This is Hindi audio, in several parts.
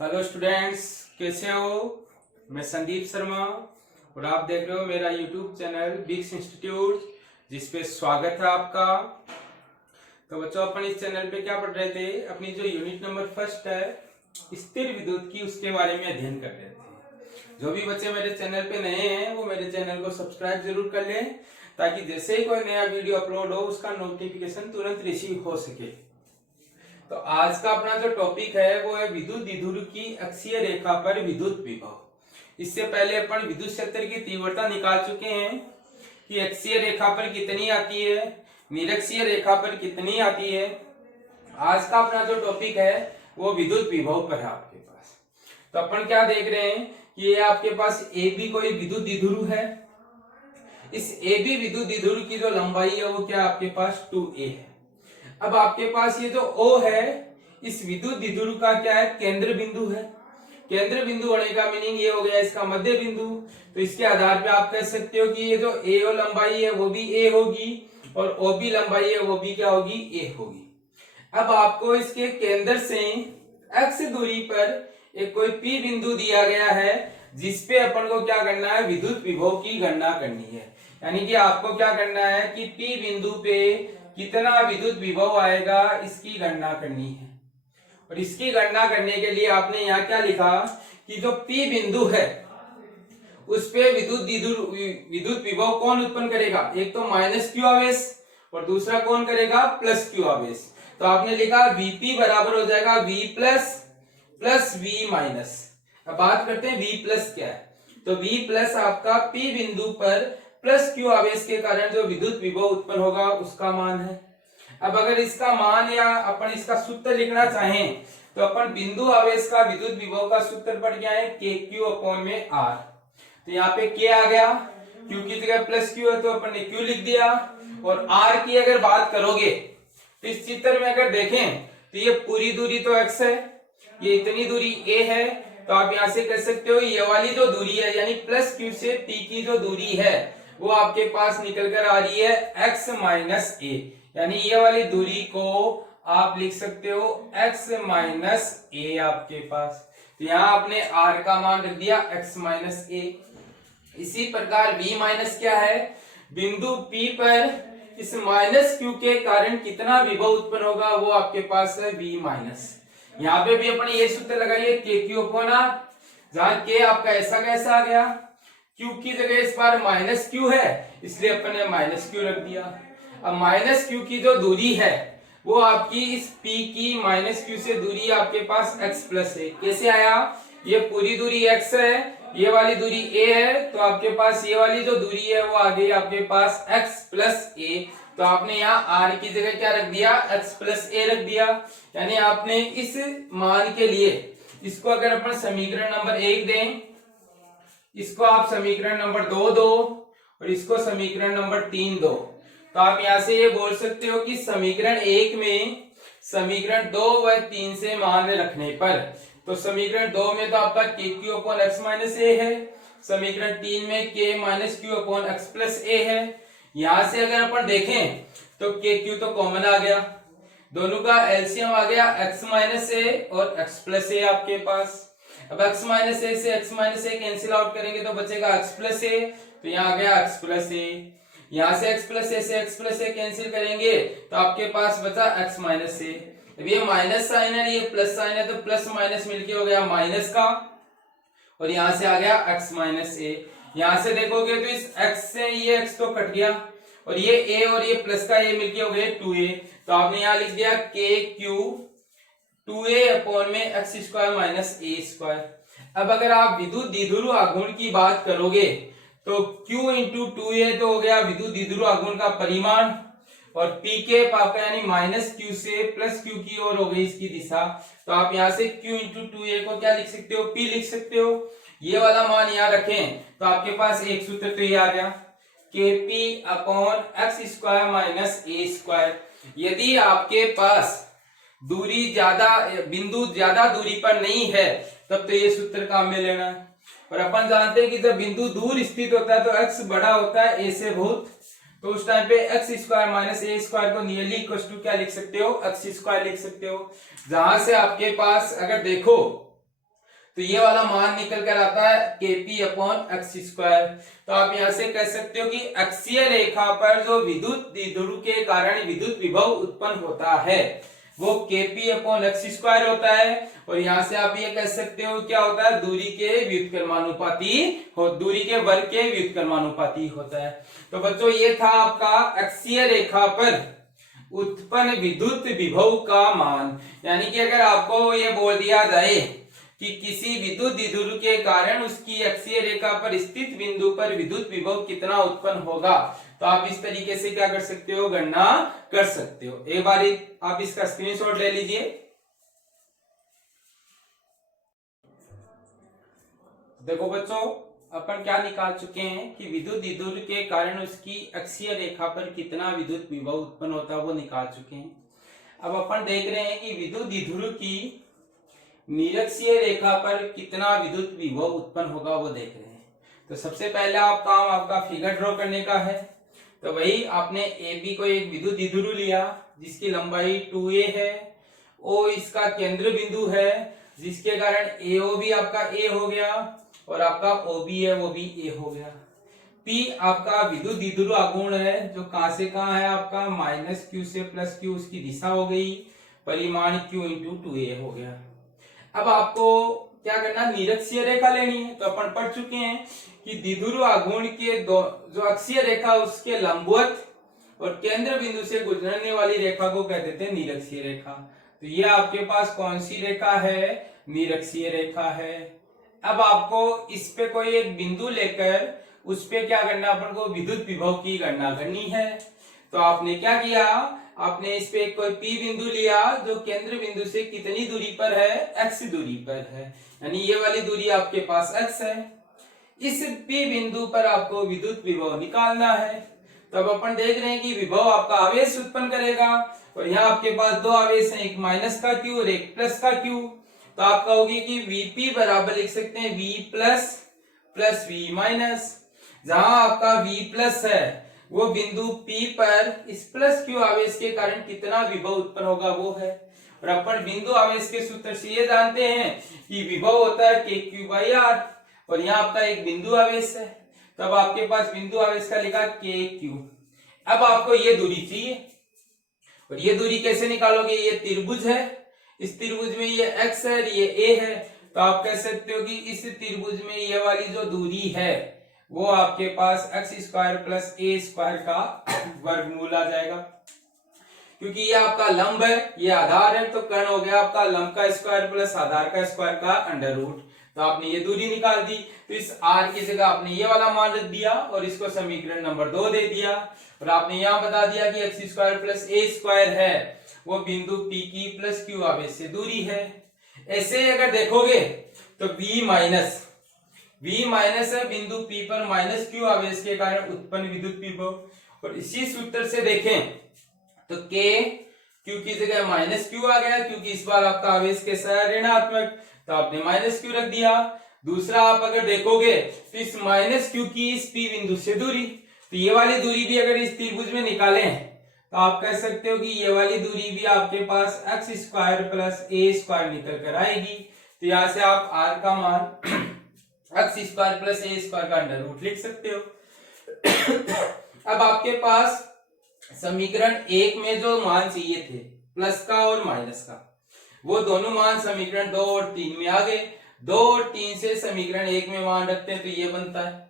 हेलो स्टूडेंट्स, कैसे हो। मैं संदीप शर्मा और आप देख रहे हो मेरा यूट्यूब चैनल बिक्स इंस्टीट्यूट, जिसपे स्वागत है आपका। तो बच्चों, अपन इस चैनल पे क्या पढ़ रहे थे, अपनी जो यूनिट नंबर फर्स्ट है स्थिर विद्युत की, उसके बारे में अध्ययन कर रहे थे। जो भी बच्चे मेरे चैनल पे नए हैं वो मेरे चैनल को सब्सक्राइब जरूर कर लें, ताकि जैसे ही कोई नया वीडियो अपलोड हो उसका नोटिफिकेशन तुरंत रिसीव हो सके। तो आज का अपना जो टॉपिक है वो है विद्युत द्विध्रुव की अक्षीय रेखा पर विद्युत विभव। इससे पहले अपन विद्युत क्षेत्र की तीव्रता निकाल चुके हैं कि अक्षीय रेखा पर कितनी आती है, निरक्षीय रेखा पर कितनी आती है। आज का अपना जो टॉपिक है वो विद्युत विभव पर है आपके पास। तो अपन क्या देख रहे हैं कि ये आपके पास ए बी कोई विद्युत द्विध्रुव है। इस ए बी विद्युत द्विध्रुव की जो लंबाई है वो क्या आपके पास 2a है। अब आपके पास ये जो O है, इस विद्युत द्विध्रुव का क्या है, केंद्र बिंदु है। केंद्र बिंदु होने का मीनिंग ये हो गया इसका मध्य बिंदु। तो इसके आधार पे आप कह सकते हो कि ये जो AO लंबाई है वो भी A होगी और OB लंबाई है वो भी क्या होगी, A होगी। अब आपको इसके केंद्र से x दूरी पर एक कोई P बिंदु दिया गया है, जिसपे अपन को क्या करना है, विद्युत विभव की गणना करनी है। यानी कि आपको क्या करना है कि P बिंदु पे कितना विद्युत विभव आएगा इसकी गणना करनी है। और इसकी गणना करने के लिए आपने यहाँ क्या लिखा कि जो P बिंदु है उस पे विद्युत विभव कौन उत्पन्न करेगा, एक तो माइनस क्यू आवेश और दूसरा कौन करेगा, प्लस क्यू आवेश। तो आपने लिखा Vp बराबर हो जाएगा V plus plus V minus. अब बात करते हैं V प्लस क्या है। तो V प्लस आपका P बिंदु पर प्लस क्यू आवेश के कारण जो विद्युत विभव उत्पन्न होगा उसका मान है। अब अगर इसका मान या अपन इसका सूत्र लिखना चाहें तो अपन बिंदु आवेश का विद्युत विभव का सूत्र पढ़ गया है KQ अपॉन में R। तो यहाँ पे K आ गया, Q की जगह प्लस Q है तो अपन ने Q लिख दिया। और R की अगर बात करोगे तो इस चित्र में अगर देखें तो ये पूरी दूरी तो x है, ये इतनी दूरी a है। तो आप यहां से कह सकते हो ये वाली जो दूरी है यानी प्लस Q से P की जो दूरी है वो आपके पास निकल कर आ रही है x माइनस a। यानी ये वाली दूरी को आप लिख सकते हो x माइनस a आपके पास। तो यहाँ आपने r का मान रख दिया x माइनस a। इसी प्रकार v माइनस क्या है, बिंदु P पर इस माइनस q के कारण कितना विभव उत्पन्न होगा वो आपके पास है v माइनस। यहाँ पे भी अपन ये सूत्र लगाइए KQ अपॉन R, जहां K आपका ऐसा कैसा आ गया, Q की जगह इस बार माइनस Q है इसलिए अपन ने माइनस Q रख दिया। अब माइनस Q की जो दूरी है वो आपकी इस P की माइनस Q से दूरी आपके पास x प्लस है। कैसे आया, ये पूरी दूरी x है, ये वाली दूरी a है, तो आपके पास ये वाली जो दूरी है वो आ गई आपके पास x प्लस a। तो आपने यहाँ r की जगह क्या रख दिया, x प्लस a रख दिया। यानी आपने इस मान के लिए इसको अगर अपन समीकरण नंबर 1 दें, इसको आप समीकरण नंबर 2 दो और इसको समीकरण नंबर 3 दो, तो आप यहां से ये बोल सकते हो कि समीकरण 1 में समीकरण 2 व 3 से मान रखने पर, तो समीकरण 2 में तो आपका KQ upon x minus a है, समीकरण 3 में K minus Q upon x plus a है। यहां से अगर अपन देखें तो KQ तो कॉमन आ गया, दोनों का एलसीएम आ गया x माइनस a और x प्लस a आपके पास। अब x माइनस a से x minus a cancel out करेंगे तो बचेगा x प्लस a, तो यहाँ आ गया x प्लस a। यहाँ से x प्लस a से x प्लस a कैंसिल करेंगे तो आपके पास बचा x माइनस a। अब ये माइनस साइन है, ये प्लस साइन है, तो प्लस माइनस मिलके हो गया माइनस का, और यहाँ से आ गया x माइनस a। यहाँ से देखोगे तो इस x से ये x तो कट गया और ये a और ये प्लस का a मिलके हो गए 2a। तो आपने यहाँ लिख दिया KQ 2a अपॉन में x square minus a square. अब अगर आप विद्युत द्विध्रुव आघूर्ण की बात करोगे तो Q इंटू 2a तो हो गया विद्युत द्विध्रुव आघूर्ण का परिमाण, और P के पापा यानी माइनस Q से प्लस Q की ओर हो गई इसकी दिशा। तो आप यहाँ से Q इंटू 2a को क्या लिख सकते हो, P लिख सकते हो। ये वाला मान यहाँ रखें तो आपके पास एक सूत्र तो ये आ गया KP upon x square minus a square. यदि आपके पास दूरी ज्यादा, बिंदु ज्यादा दूरी पर नहीं है तब तो ये सूत्र काम में लेना है। और अपन जानते हैं कि जब बिंदु दूर स्थित होता है तो x बड़ा होता है a से बहुत, तो उस टाइम पे x square minus a square को नियरली इक्वल टू क्या लिख सकते हो, x स्क्वायर लिख सकते हो। जहां से आपके पास अगर देखो तो ये वाला मान निकल कर आता है Kp अपॉन एक्स स्क्वायर। तो आप यहां से कह सकते हो कि अक्षीय रेखा पर जो विद्युत द्विध्रुव के कारण विद्युत विभव उत्पन्न होता है वो Kp अपॉन एक्स स्क्वायर होता है। और यहां से आप ये कह सकते हो क्या होता है, दूरी के व्युत्क्रमानुपाती हो, दूरी के वर्ग के व्युत्क्रमानुपाती होता है। तो बच्चों ये था आपका अक्षीय रेखा पर उत्पन्न विद्युत विभव का मान। यानी कि अगर आपको ये बोल दिया जाए कि किसी विद्युत द्विध्रुव के कारण उसकी अक्षीय रेखा पर स्थित बिंदु पर विद्युत विभव कितना उत्पन्न होगा, तो आप इस तरीके से क्या कर सकते हो, गणना कर सकते हो। एक बार आप इसका स्क्रीनशॉट ले लीजिए। देखो बच्चों, अपन क्या निकाल चुके हैं कि विद्युत द्विध्रुव के कारण उसकी अक्षीय रेखा पर कितना विद्युत विभव उत्पन्न होता है वो निकाल चुके हैं। अब अपन देख रहे हैं कि विद्युत द्विध्रुव की निरक्षीय रेखा पर कितना विद्युत विभव उत्पन्न होगा वो देख रहे हैं। तो सबसे पहला काम आपका फिगर ड्रॉ करने का है। तो वही आपने ए बी को एक विद्युत द्विध्रुव लिया जिसकी लंबाई 2a है, ओ इसका केंद्र बिंदु है जिसके कारण AO भी आपका A हो गया और आपका OB है वो भी A हो गया। P आपका विद्युत द्विध्रुव आघूर्ण है जो कहां से कहां है आपका -q से +q, उसकी दिशा हो गई, परिमाण q इंटू 2a हो गया। अब आपको क्या करना, निरक्षीय रेखा लेनी है। तो अपन पढ़ चुके हैं कि द्विध्रुव आघूर्ण के जो अक्षीय रेखा उसके लंबवत और केंद्र बिंदु से गुजरने वाली रेखा को कहते थे निरक्षीय रेखा। तो ये आपके पास कौन सी रेखा है, निरक्षीय रेखा है। अब आपको इस पे कोई एक बिंदु लेकर उस पे क्या करना, अपन को विद्युत विभव की गणना करनी है। तो आपने क्या किया, आपने इस पे कोई P बिंदु लिया जो केंद्र बिंदु से कितनी दूरी पर है, x दूरी पर है, यानी ये वाली दूरी आपके पास x है। इस P बिंदु पर आपको विद्युत विभव निकालना है। तब अपन देख रहे हैं कि विभव आपका आवेश उत्पन्न करेगा और यहाँ आपके पास दो आवेश हैं, एक माइनस का Q और एक प्लस का Q। तो आप कहोगे कि Vp बराबर लिख सकते हैं V plus plus V minus. जहां आपका V प्लस है वो बिंदु P पर इस प्लस Q आवेश के कारण कितना विभव उत्पन्न होगा वो है। और अपन बिंदु आवेश के सूत्र से ये जानते हैं कि विभव होता है KQ/R और यहाँ आपका एक बिंदु आवेश है, तब आपके पास बिंदु आवेश का लिखा KQ। अब आपको ये दूरी चाहिए और ये दूरी कैसे निकालोगे, ये त्रिभुज है, इस त्रिभुज में ये x है और ये a है। तो आप कह सकते हो कि इस त्रिभुज में ये वाली जो दूरी है वो आपके पास x² प्लस a² का वर्गमूल आ जाएगा। क्योंकि ये आपका लंब है, ये आधार है, तो कर्ण हो गया आपका लंब का स्क्वायर प्लस आधार का स्क्वायर का अंडर रूट। तो आपने ये दूरी निकाल दी। तो इस r की जगह आपने ये वाला मान रख दिया और इसको समीकरण नंबर 2 दे दिया और आपने यहाँ बता दिया कि x² प्लस a² है वो बिंदु P की प्लस Q आवेश से दूरी है। ऐसे अगर देखोगे तो V माइनस है बिंदु P पर माइनस Q आवेश के कारण उत्पन्न विद्युत विभव। और इसी सूत्र से देखें तो K Q की जगह माइनस Q आ गया क्योंकि इस बार आपका आवेश कैसा है, ऋणात्मक, तो आपने माइनस Q रख दिया। दूसरा आप अगर देखोगे तो इस माइनस Q की इस P बिंदु से दूरी, तो ये वाली दूरी भी अगर इस त्रिभुज में निकालें तो आप कह सकते हो कि ये वाली दूरी भी आपके पास x² प्लस a² निकल कर आएगी। तो यहां से आप r का मान x² प्लस a² का अंडर रूट लिख सकते हो। अब आपके पास समीकरण 1 में जो मान चाहिए थे प्लस का और माइनस का, वो दोनों मान समीकरण 2 और 3 में आ गए। 2 और 3 से समीकरण 1 में मान रखते हैं तो ये बनता है।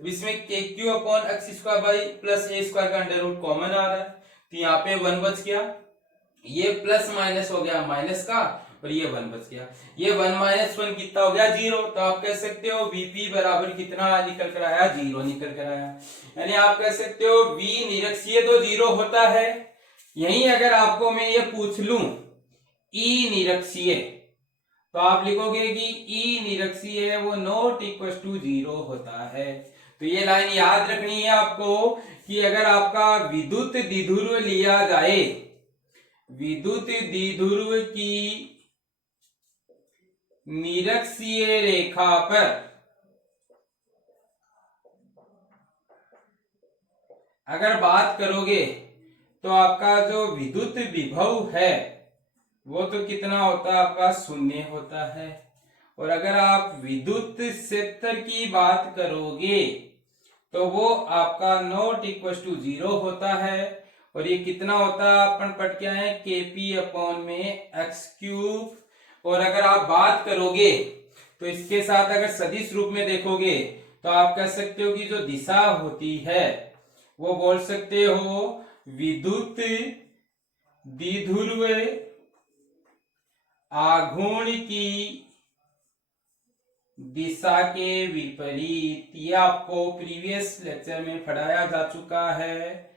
इसमें KQ upon x² plus a² का अंडर रूट कॉमन आ रहा है, तो यहाँ पे 1 बच गया, ये प्लस माइनस हो गया माइनस का और ये 1 बच गया, ये 1 माइनस 1 कितना हो गया, 0। तो आप कह सकते हो Vp बराबर कितना निकल कर आया, 0 निकल कर आया। यानी आप कह सकते हो V निरक्षीय तो 0 होता है। यहीं अगर आपको मैं ये पूछ लूं E निरक्षीय, तो आप लिखोगे कि E निरक्षीय है वो नॉट इक्वल टू 0 होता है। तो ये लाइन याद रखनी है आपको कि अगर आपका विद्युत द्विध्रुव लिया जाए, विद्युत द्विध्रुव की निरक्षीय रेखा पर अगर बात करोगे तो आपका जो विद्युत विभव है वो तो कितना होता है आपका 0 होता है। और अगर आप विद्युत क्षेत्र की बात करोगे तो वो आपका नॉट इक्वल टू 0 होता है। और ये कितना होता है अपन पढ़ के आए केपी अपॉन में एक्स क्यूब। और अगर आप बात करोगे तो इसके साथ अगर सदिश रूप में देखोगे तो आप कह सकते हो कि जो दिशा होती है वो बोल सकते हो विद्युत द्विध्रुव आघूर्ण की दिशा के विपरीत। ये आपको प्रीवियस लेक्चर में पढ़ाया जा चुका है।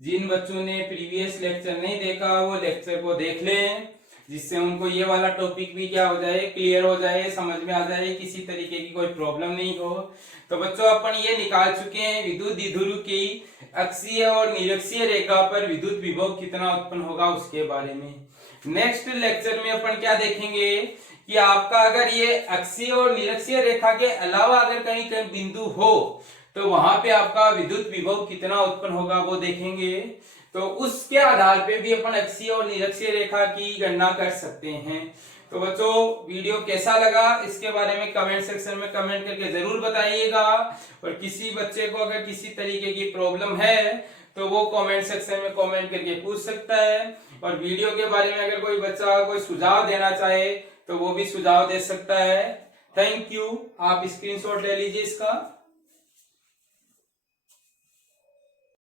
जिन बच्चों ने प्रीवियस लेक्चर नहीं देखा वो लेक्चर को देख लें, जिससे उनको ये वाला टॉपिक भी क्या हो जाए, क्लियर हो जाए, समझ में आ जाए, किसी तरीके की कोई प्रॉब्लम नहीं हो। तो बच्चों अपन ये निकाल चुके हैं विद्युत द्विध्रुव की अक्षीय और निरक्षीय रेखा पर विद्युत विभव कितना उत्पन्न होगा उसके बारे में। नेक्स्ट लेक्चर में अपन क्या देखेंगे कि आपका अगर ये अक्षीय और निरक्षीय रेखा के अलावा अगर कहीं कहीं बिंदु हो तो वहां पे आपका विद्युत विभव कितना उत्पन्न होगा वो देखेंगे। तो उसके आधार पे भी अपन अक्षीय और निरक्षीय रेखा की गणना कर सकते हैं। तो बच्चों वीडियो कैसा लगा इसके बारे में कमेंट सेक्शन में कमेंट करके जरूर बताइएगा। और किसी बच्चे को अगर किसी तरीके की प्रॉब्लम है तो वो कमेंट सेक्शन में कमेंट करके पूछ सकता है। और वीडियो के बारे में अगर कोई बच्चा कोई सुझाव देना चाहे तो वो भी सुझाव दे सकता है। Thank you. आप स्क्रीनशॉट ले लीजिए इसका।